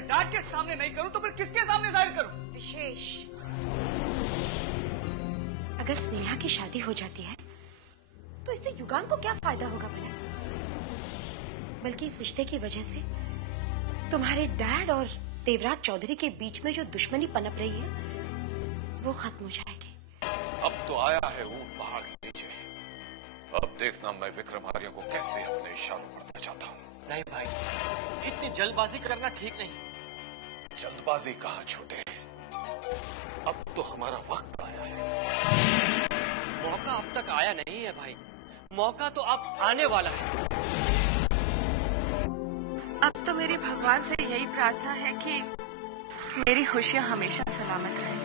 अपने डैड के सामने नहीं करूं तो फिर किसके सामने जाहिर करूं? विशेष, अगर स्नेहा की शादी हो जाती है तो इससे युगान को क्या फायदा होगा भला? बल्कि इस रिश्ते की वजह से तुम्हारे डैड और देवराज चौधरी के बीच में जो दुश्मनी पनप रही है वो खत्म हो जाएगी। अब तो आया है ऊंट पहाड़ के नीचे। अब देखना मैं विक्रम आर्य को कैसे अपने इशारों पर नचाता हूँ। नहीं भाई, इतनी जल्दबाजी करना ठीक नहीं। जल्दबाजी कहाँ छोटे, अब तो हमारा वक्त आया है। मौका अब तक आया नहीं है भाई, मौका तो अब आने वाला है। अब तो मेरी भगवान से यही प्रार्थना है कि मेरी खुशियां हमेशा सलामत रहें,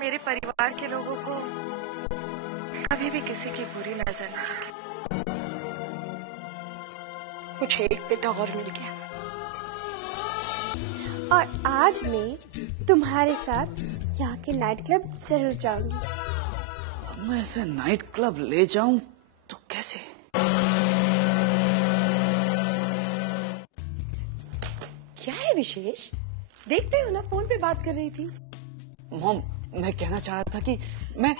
मेरे परिवार के लोगों को कभी भी किसी की बुरी नजर न लगे। मुझे एक बेटा और मिल गया। और आज मैं तुम्हारे साथ यहाँ के नाइट क्लब जरूर जाऊंगी। मैं ऐसे नाइट क्लब ले जाऊं तो कैसे? क्या है विशेष? देखते हो ना, फोन पे बात कर रही थी। मॉम, मैं कहना चाह रहा था कि मैं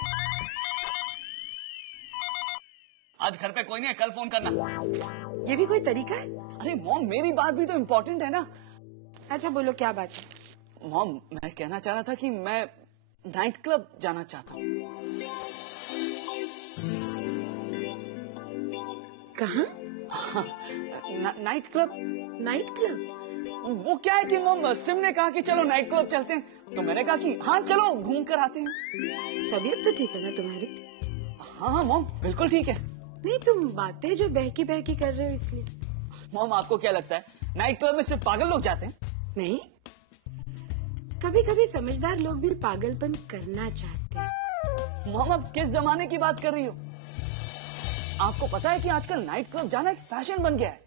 आज घर पे कोई नहीं है, कल फोन करना। ये भी कोई तरीका है? अरे मॉम, मेरी बात भी तो इम्पोर्टेंट है ना। अच्छा बोलो, क्या बात है? मॉम, मैं कहना चाह रहा था कि मैं नाइट क्लब जाना चाहता हूँ। कहाँ? Night club. Night club? वो क्या है कि मॉम, सिम ने कहा कि चलो नाइट क्लब चलते हैं, तो मैंने कहा कि हाँ चलो घूम कर आते हैं। तबीयत तो ठीक है ना तुम्हारी? हाँ मॉम, बिल्कुल ठीक है। नहीं, तुम बातें जो बहकी बहकी कर रहे हो इसलिए। मॉम, आपको क्या लगता है नाइट क्लब में सिर्फ पागल लोग जाते हैं? नहीं, कभी कभी समझदार लोग भी पागलपन करना चाहते हैं। मॉम, अब किस जमाने की बात कर रही हो? आपको पता है कि आजकल नाइट क्लब जाना एक फैशन बन गया है।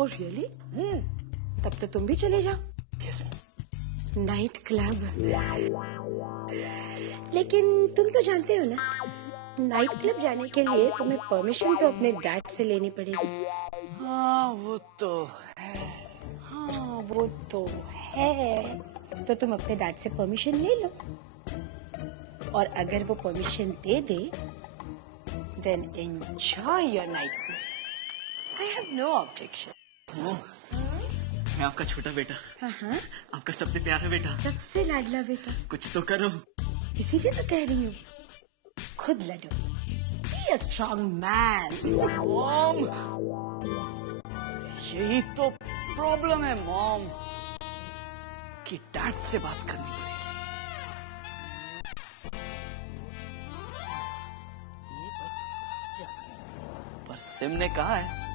Oh really? तब तो तुम भी चले जाओ। Yes, night club. लेकिन तुम तो जानते हो ना, नाइट क्लब जाने के लिए तुम्हें परमिशन तो अपने डैड से लेनी पड़ेगी। हाँ वो तो है। हाँ वो तो है। तो तुम अपने डैड से परमिशन ले लो, और अगर वो परमिशन दे दे, then enjoy your night club. I have no objection. मैं आपका छोटा बेटा, हाँ, आपका सबसे प्यारा बेटा, सबसे लाडला बेटा। कुछ तो करो। इसीलिए तो कह रही हूँ, खुद लड़ो। Be a strong man. Mom, यही तो प्रॉब्लम है मॉम, कि डैड से बात करनी पड़ेगी। पर सिम ने कहा है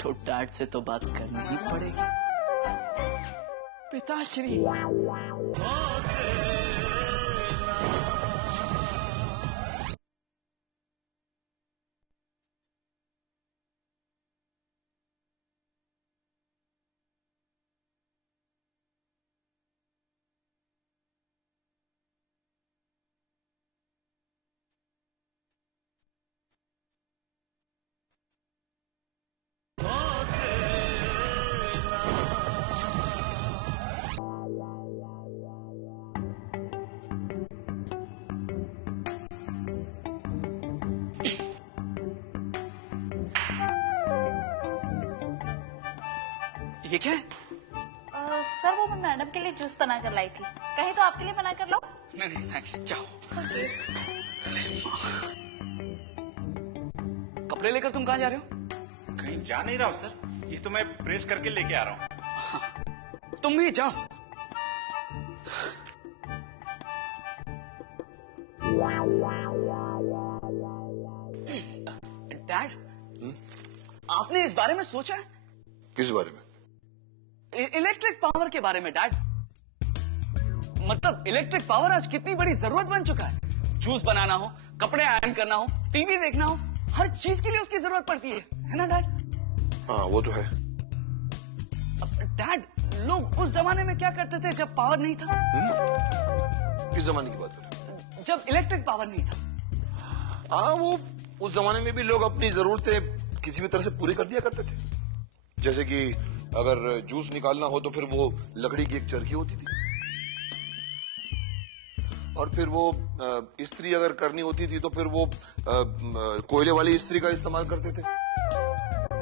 तो डैड से तो बात करनी ही पड़ेगी। पिताश्री, ये क्या है? सर, वो मैं मैडम के लिए जूस बना कर लाई थी, कहे तो आपके लिए बना कर लो। नहीं थैंक्स, जाओ। कपड़े लेकर तुम कहाँ जा रहे हो? कहीं जा नहीं रहा हूँ सर, ये तो मैं प्रेस करके लेके आ रहा हूँ। तुम भी जाओ। डैड, आपने इस बारे में सोचा है? किस बारे में? इलेक्ट्रिक पावर के बारे में डैड। मतलब इलेक्ट्रिक पावर आज कितनी बड़ी जरूरत बन चुका है। जूस बनाना हो, कपड़े आयरन करना हो, टीवी देखना हो, हर चीज के लिए उसकी जरूरत पड़ती है ना डैड? हाँ वो तो है। डैड, लोग उस जमाने में क्या करते थे जब पावर नहीं था? किस जमाने की बात कर रहे हैं? जब इलेक्ट्रिक पावर नहीं था। हाँ, वो उस जमाने में भी लोग अपनी जरूरतें किसी भी तरह से पूरी कर दिया करते थे। जैसे कि अगर जूस निकालना हो तो फिर वो लकड़ी की एक चरखी होती थी, और फिर वो इस्त्री अगर करनी होती थी तो फिर वो कोयले वाली इस्त्री का इस्तेमाल करते थे,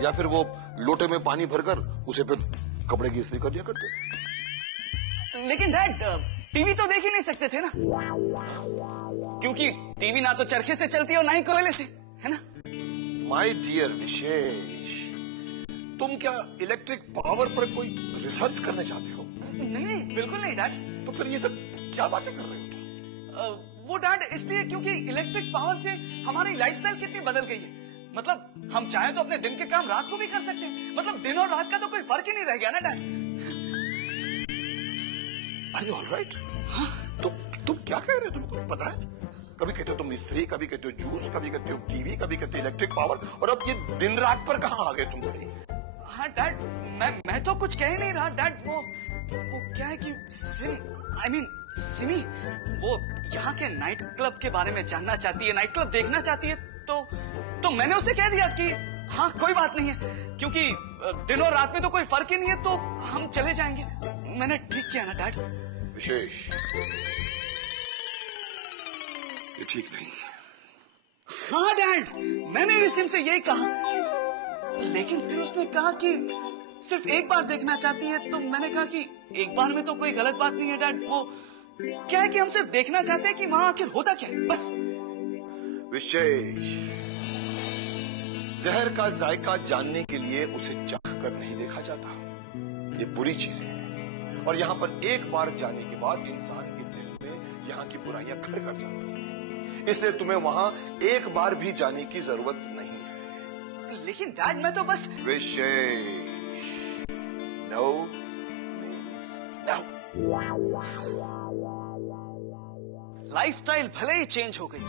या फिर वो लोटे में पानी भरकर उसे फिर कपड़े की इस्त्री कर दिया करते थे। लेकिन डैड टीवी तो देख ही नहीं सकते थे ना, क्योंकि टीवी ना तो चरखे से चलती है और ना ही कोयले से, है ना? माय डियर विशेष, तुम क्या इलेक्ट्रिक पावर पर कोई रिसर्च करने चाहते हो? नहीं नहीं, बिल्कुल नहीं डैड। तो फिर ये सब क्या बातें कर रहे हो? वो डैड इसलिए क्योंकि इलेक्ट्रिक पावर से हमारी लाइफस्टाइल कितनी बदल गई है। मतलब हम चाहें तो अपने दिन के काम रात को भी कर सकते हैं। मतलब दिन और रात का तो कोई फर्क ही नहीं रह गया ना डैड। अरे ऑलराइट, तो तुम क्या कह रहे हो? तुमको कुछ पता है? कभी कहते हो तुम इस्त्री, कभी कहते हो जूस, कभी कहते हो टीवी, कभी कहते हो इलेक्ट्रिक पावर, और अब ये दिन रात पर कहाँ आ गए तुम भाई? हाँ डैड, मैं तो कुछ कह ही नहीं रहा डैड। वो क्या है कि सिमी वो यहाँ के नाइट क्लब के बारे में जानना चाहती है, नाइट क्लब देखना चाहती है। तो मैंने उसे कह दिया कि हाँ कोई बात नहीं है, क्योंकि दिन और रात में तो कोई फर्क ही नहीं है, तो हम चले जाएंगे। मैंने ठीक किया ना डैड? विशेष, ये ठीक नहीं। हाँ डैड, मैंने रिसिम से यही कहा, लेकिन फिर उसने कहा कि सिर्फ एक बार देखना चाहती है। तो मैंने कहा कि एक बार में तो कोई गलत बात नहीं है डैड। वो क्या है कि हम सिर्फ देखना चाहते हैं कि वहां आखिर होता क्या है, बस। विशेष, जहर का जायका जानने के लिए उसे चख कर नहीं देखा जाता। ये बुरी चीजें हैं, और यहाँ पर एक बार जाने के बाद इंसान के दिल में यहाँ की बुराइयां घर कर जाती हैं। इसलिए तुम्हें वहां एक बार भी जाने की जरूरत नहीं है। लेकिन डैड मैं तो बस। विशेष, नो मीन्स नो। लाइफस्टाइल भले ही चेंज हो गई,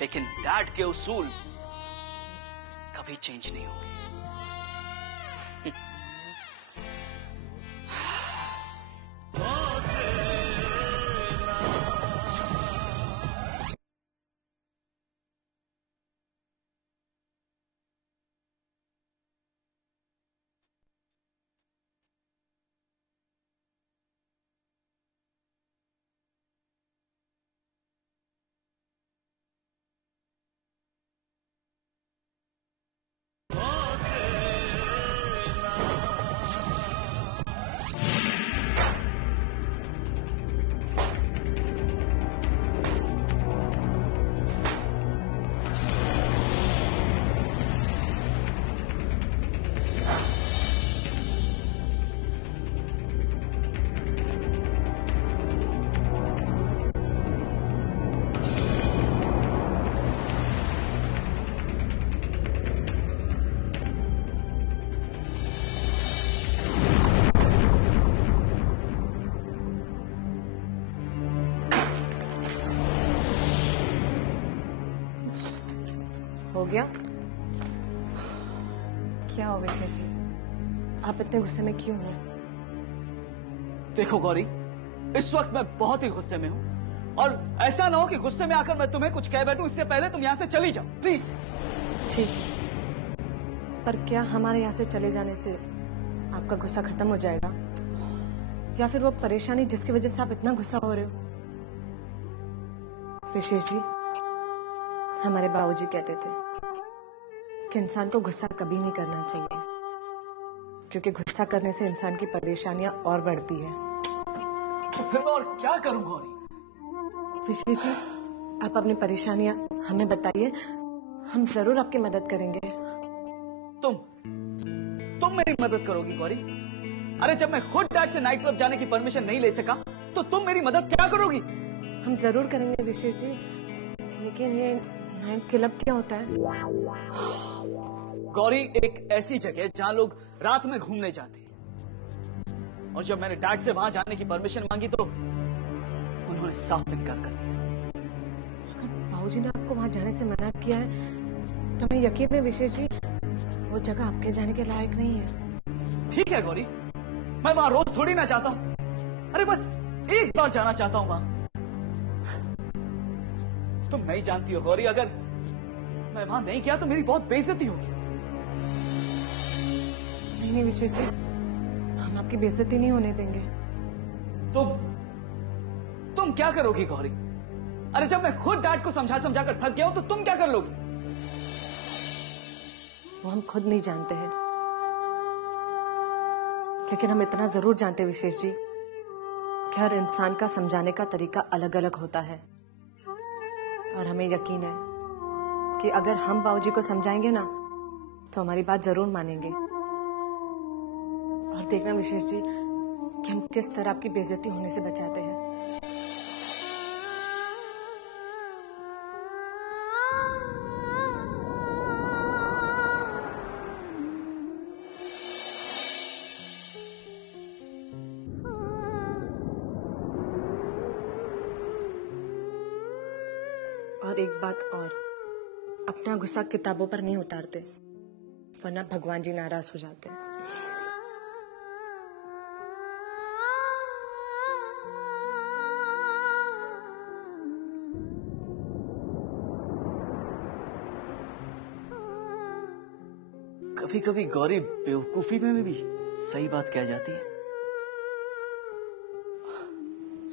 लेकिन डैड के उसूल कभी चेंज नहीं होंगे। हो गया? क्या हो विशेष जी, आप इतने गुस्से में क्यों हो? देखो गौरी, इस वक्त मैं बहुत ही गुस्से में हूं, और ऐसा ना हो कि गुस्से में आकर मैं तुम्हें कुछ कह बैठूं। इससे पहले तुम यहां से चली जाओ प्लीज। ठीक, पर क्या हमारे यहाँ से चले जाने से आपका गुस्सा खत्म हो जाएगा, या फिर वो परेशानी जिसकी वजह से आप इतना गुस्सा हो रहे हो? विशेष जी, हमारे बाबूजी कहते थे कि इंसान को गुस्सा कभी नहीं करना चाहिए, क्योंकि गुस्सा करने से इंसान की परेशानियां और बढ़ती है। तो फिर मैं और क्या करूं गौरी? विशेष जी, आप अपनी परेशानियां हमें बताइए, हम जरूर आपकी मदद करेंगे। तुम मेरी मदद करोगी गौरी? अरे जब मैं खुद डैड से नाइट क्लब जाने की परमिशन नहीं ले सका, तो तुम मेरी मदद क्या करोगी? हम जरूर करेंगे विशेष जी, लेकिन ये नाइट क्लब क्या होता है? गौरी, एक ऐसी जगह जहां लोग रात में घूमने जाते हैं, और जब मैंने डैड से वहां जाने की परमिशन मांगी तो उन्होंने साफ इनकार कर दिया। अगर बाबूजी ने आपको वहां जाने से मना किया है तो हमें यकीन है विशेष जी, वो जगह आपके जाने के लायक नहीं है। ठीक है गौरी, मैं वहां रोज थोड़ी ना जाता हूं। अरे बस एक बार जाना चाहता हूं वहां। तुम नहीं जानती हो गौरी, अगर मैं वहां नहीं गया तो मेरी बहुत बेइज्जती होगी। नहीं विशेष जी, हम आपकी बेइज्जती नहीं होने देंगे। तो तुम क्या करोगी गौरी? अरे जब मैं खुद डैड को समझा समझा कर थक गया हूं तो तुम क्या कर लोगी? वो हम खुद नहीं जानते हैं, लेकिन हम इतना जरूर जानते हैं विशेष जी कि हर इंसान का समझाने का तरीका अलग अलग होता है। और हमें यकीन है कि अगर हम बाबूजी को समझाएंगे ना तो हमारी बात जरूर मानेंगे। और देखना विशेष जी कि हम किस तरह आपकी बेइज्जती होने से बचाते हैं। और एक बात और, अपना गुस्सा किताबों पर नहीं उतारते, वरना भगवान जी नाराज हो जाते हैं। कभी कभी गौरी बेवकूफी में भी सही बात कह जाती है।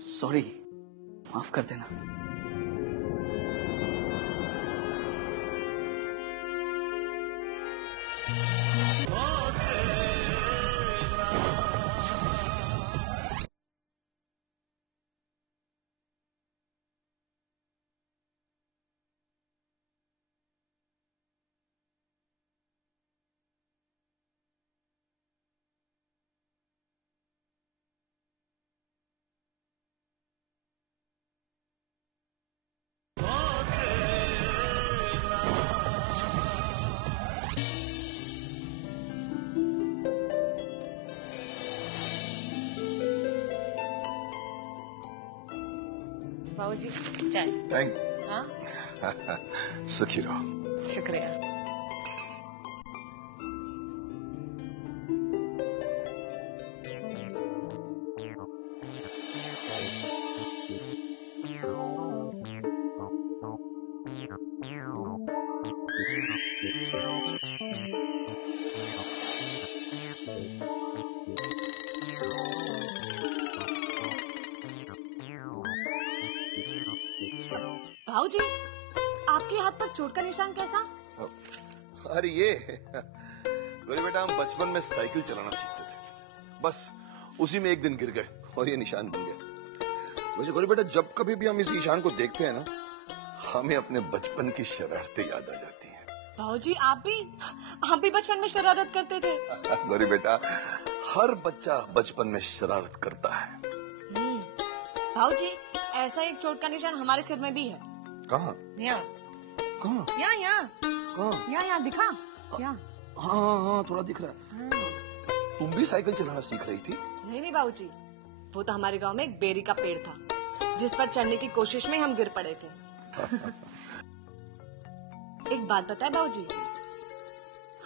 सॉरी, माफ कर देना। बाबूजी चाय। थैंक हाँ सुखी रहो। शुक्रिया। भाऊजी, आपके हाथ पर चोट का निशान कैसा? अरे ये गौरी बेटा, हम बचपन में साइकिल चलाना सीखते थे, बस उसी में एक दिन गिर गए और ये निशान बन गया। वैसे गौरी बेटा, जब कभी भी हम इस निशान को देखते हैं ना, हमें अपने बचपन की शरारतें याद आ जाती हैं। भाऊजी, आप भी बचपन में शरारत करते थे? गौरी बेटा, हर बच्चा बचपन में शरारत करता है। भाऊजी, ऐसा एक चोट का निशान हमारे सिर में भी है। कहाँ? यहाँ कहाँ? यहाँ दिखा? यहाँ। हाँ, थोड़ा दिख रहा है। तुम भी साइकिल चलाना सीख रही थी? नहीं बाबूजी, वो तो हमारे गांव में एक बेरी का पेड़ था, जिस पर चढ़ने की कोशिश में हम गिर पड़े थे। एक बात पता है बाबूजी,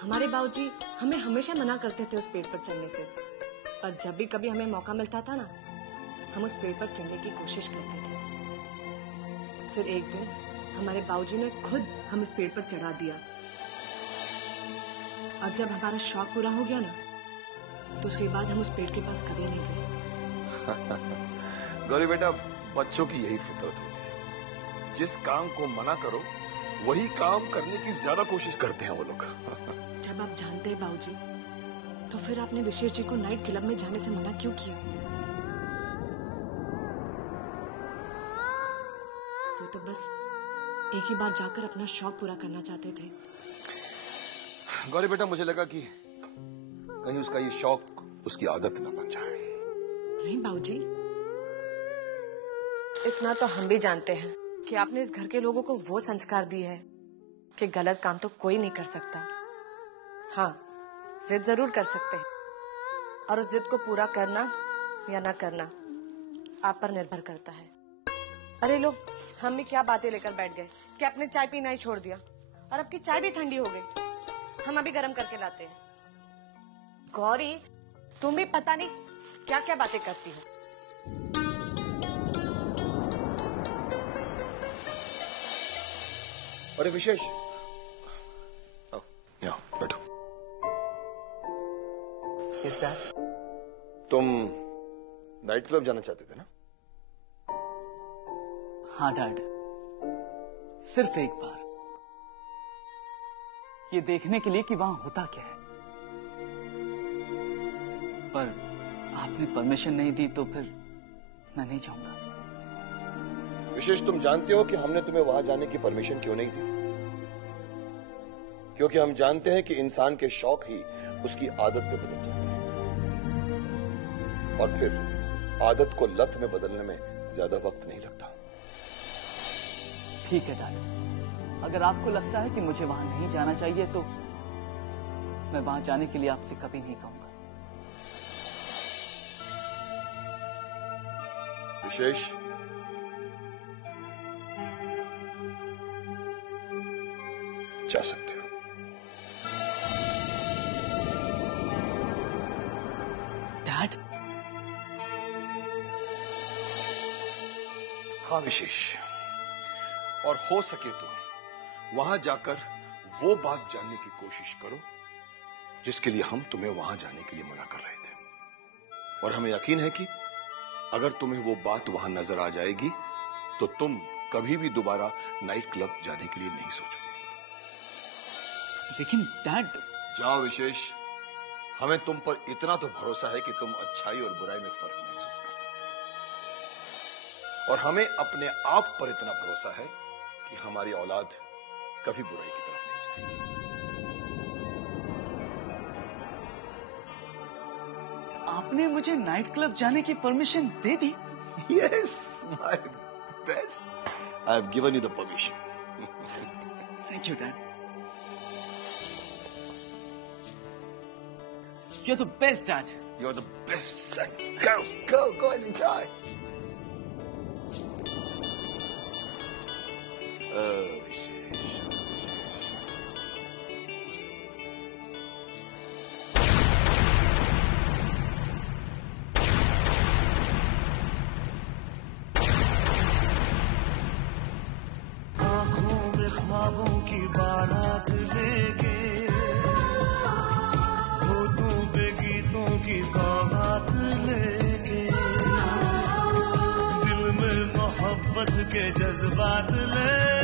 हमारे बाबूजी हमें हमेशा मना करते थे उस पेड़ पर चढ़ने से, पर जब भी कभी हमें मौका मिलता था ना, हम उस पेड़ पर चढ़ने की कोशिश करते थे। फिर एक दिन हमारे बाबूजी ने खुद हम उस पेड़ पर चढ़ा दिया, और जब हमारा शौक पूरा हो गया ना, तो उसके बाद हम उस पेड़ के पास कभी नहीं गए। गौरी बेटा, बच्चों की यही फितरत होती है, जिस काम को मना करो वही काम करने की ज्यादा कोशिश करते हैं वो लोग। जब आप जानते हैं बाबूजी, तो फिर आपने विशेष जी को नाइट क्लब में जाने से मना क्यों किया? वो तो बस एक ही बार जाकर अपना शौक पूरा करना चाहते थे। गौरी बेटा, मुझे लगा कि कहीं उसका ये शौक उसकी आदत न बन जाए। नहीं बाबूजी, इतना तो हम भी जानते हैं कि आपने इस घर के लोगों को वो संस्कार दिए हैं कि गलत काम तो कोई नहीं कर सकता। हाँ, जिद जरूर कर सकते हैं, और उस जिद को पूरा करना या ना करना आप पर निर्भर करता है। अरे लो, हम भी क्या बातें लेकर बैठ गए कि आपने चाय पीना ही छोड़ दिया, और आपकी चाय भी ठंडी हो गई। हम अभी गर्म करके लाते हैं। गौरी, तुम भी पता नहीं क्या क्या बातें करती हो। अरे विशेष, यहाँ बैठो। Yes dad. तुम नाइट क्लब जाना चाहते थे ना? हाँ डैड, सिर्फ एक बार, ये देखने के लिए कि वहां होता क्या है। पर आपने परमिशन नहीं दी तो फिर मैं नहीं जाऊंगा। विशेष, तुम जानते हो कि हमने तुम्हें वहां जाने की परमिशन क्यों नहीं दी? क्योंकि हम जानते हैं कि इंसान के शौक ही उसकी आदत में बदल जाते हैं, और फिर आदत को लत में बदलने में ज्यादा वक्त नहीं लगता। ठीक है डैड, अगर आपको लगता है कि मुझे वहां नहीं जाना चाहिए तो मैं वहां जाने के लिए आपसे कभी नहीं कहूंगा। विशेष, जा सकते हो। डैड? हाँ विशेष, और हो सके तो वहां जाकर वो बात जानने की कोशिश करो जिसके लिए हम तुम्हें वहां जाने के लिए मना कर रहे थे। और हमें यकीन है कि अगर तुम्हें वो बात वहां नजर आ जाएगी तो तुम कभी भी दोबारा नाइट क्लब जाने के लिए नहीं सोचोगे। लेकिन डैड। जाओ विशेष, हमें तुम पर इतना तो भरोसा है कि तुम अच्छाई और बुराई में फर्क महसूस कर सकते हो, और हमें अपने आप पर इतना भरोसा है कि हमारी औलाद कभी बुराई की तरफ नहीं जाएगी। आपने मुझे नाइट क्लब जाने की permission they the? Yes, my best. I have given you the permission. Thank you, Dad. You're the best, Dad. You're the best son. Go and enjoy. विशेष। आँखों में ख्वाबों की बारात लेके, होठों पे गीतों की सौगात लेके, दिल में मोहब्बत के जज्बात ले